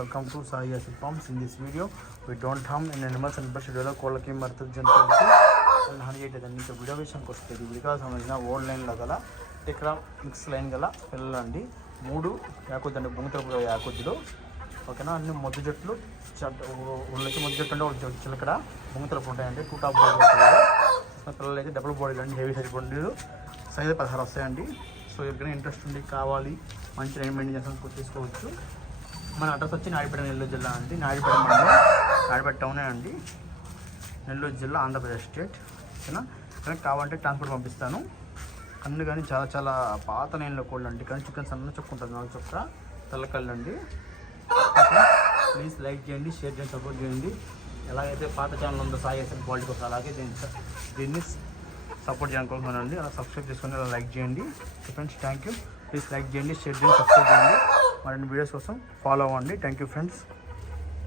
welcome to Sai Asif Farms. In this video, we don't harm in animals and but schedule కోళ్ళకి మరియు జంతువులకి హాని చేయలేదండి. ఇంకా వీడియో విషయానికి వస్తే వీడియోకి సంబంధించిన ఓల్డ్ లైన్లో గల ఇక్కడ మిక్స్ లైన్ గల పిల్లలండి 3 యాకొద్దండి బొంగుతరపు యాకొద్దులు ఓకేనా. అన్ని మొద్దు జట్లు ఒళ్ళకి మొద్దు జట్టు అంటే ఒక చిలకడ బొంగుతరపు ఉంటాయండి. 2 టాప్ బాడీ పిల్లలు అయితే డబుల్ బాడీలు అండి, హెవీ హెవీ బాడీలు సైజ్ 16 వస్తాయండి. సో ఎవరికైనా ఇంట్రెస్ట్ ఉండి కావాలి మంచి రైన్ మెయింటైన్ చేస్తాను తీసుకోవచ్చు. మన అడ్రస్ వచ్చి నాయుడుపేట నెల్లూరు జిల్లా అండి. నాయుడుపేట మండలం నాయుడుపేట టౌనే అండి, నెల్లూరు జిల్లా ఆంధ్రప్రదేశ్ స్టేట్ ఓకేనా. కానీ కావాలంటే ట్రాన్స్పోర్ట్ పంపిస్తాను. కన్ను కానీ చాలా చాలా పాత నెలలో కోళ్ళు అండి. కానీ చికెన్ సన్న చొక్కుంటుంది 4 చొక్క తెల్లకళ్ళు అండి. ప్లీజ్ లైక్ చేయండి, షేర్ చేయండి, సపోర్ట్ చేయండి. ఎలాగైతే పాత ఛానల్ ఉందో సాయి ఎస్ఎన్ క్వాలిటీ కోసం అలాగే దీన్ని సపోర్ట్ చేయాలనుకుంటున్నానండి. అలా సబ్స్క్రైబ్ చేసుకొని అలా లైక్ చేయండి. Friends thank you. Please like చేయండి, షేర్ చేయండి, సబ్స్క్రైబ్ చేయండి. మరిన్ని వీడియోస్ కోసం ఫాలో అవ్వండి. Thank you friends.